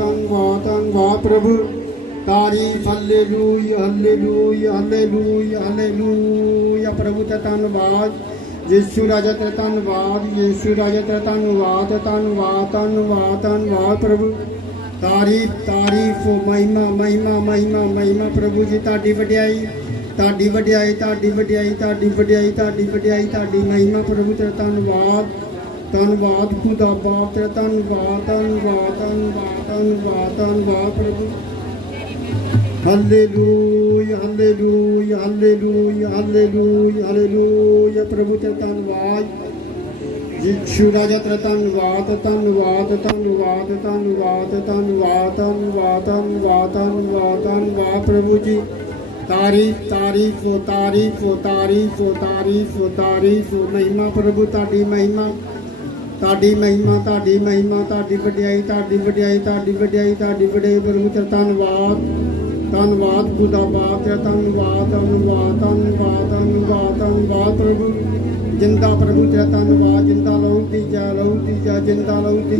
गौतम गौतम गौ प्रभु तारीफ़ हल्लेलूय हल्लेलूय हल्लेलूय हल्लेलूय प्रभु धन्यवाद यीशु राजा तेरा धन्यवाद यीशु राजा तेरा धन्यवाद धन्यवाद धन्यवाद धन्यवाद प्रभु ਤਾਰੀਫ ਤਾਰੀਫ ਮਹਿਮਾ ਮਹਿਮਾ ਮਹਿਮਾ ਮਹਿਮਾ ਪ੍ਰਭੂ ਜੀ ਤੁਹਾਡੀ ਵਡਿਆਈ ਤੁਹਾਡੀ ਵਡਿਆਈ ਤੁਹਾਡੀ ਵਡਿਆਈ ਤੁਹਾਡੀ ਵਡਿਆਈ ਤੁਹਾਡੀ ਵਡਿਆਈ ਤੁਹਾਡੀ ਮਹਿਮਾ ਪ੍ਰਭੂ ਤੇਰਾ ਧੰਨਵਾਦ ਧੰਨਵਾਦ ਖੁਦਾ ਬਾਪ ਤੇਰਾ ਧੰਨਵਾਦ ਧੰਨ धन्यवाद वाह प्रभु हालेलूया हालेलूया प्रभु तेरा धन्यवाद यीशु राजा तेरा धन्यवाद धन्यवाद धन्यवाद धन्यवाद धन्यवाद धन्यवाद धन्यवाद धन्यवाद धन्यवाद प्रभु जी तारीफ़ तारीफ़ हो तारीफ़ हो तारीफ़ हो तारीफ़ हो तारीफ़ हो महिमा, प्रभु, ताड़ी महिमा। ਤੁਹਾਡੀ ਮਹਿਮਾ ਤੁਹਾਡੀ ਮਹਿਮਾ, ਤੁਹਾਡੀ ਵਡਿਆਈ ਤੁਹਾਡੀ ਵਡਿਆਈ ਤੁਹਾਡੀ ਵਡਿਆਈ ਤੁਹਾਡੀ ਵਡਿਆਈ ਪ੍ਰਭੂ ਤੇਰਾ ਧੰਨਵਾਦ ਧੰਨਵਾਦ ਖੁਦਾ ਬਾਪ ਤੇਰਾ ਧੰਨਵਾਦ ਧੰਨਵਾਦ ਧੰਨਵਾਦ ਧੰਨਵਾਦ ਧੰਨਵਾਦ ਪ੍ਰਭੂ। ਜਿੰਦਾ ਪ੍ਰਭੂ ਤੇਰਾ ਧੰਨਵਾਦ, ਜਿੰਦਾ ਲਹੂ ਤੀਜਾ ਲਹੂ ਤੀਜਾ ਜਿੰਦਾ ਲਹੂ ਦੀ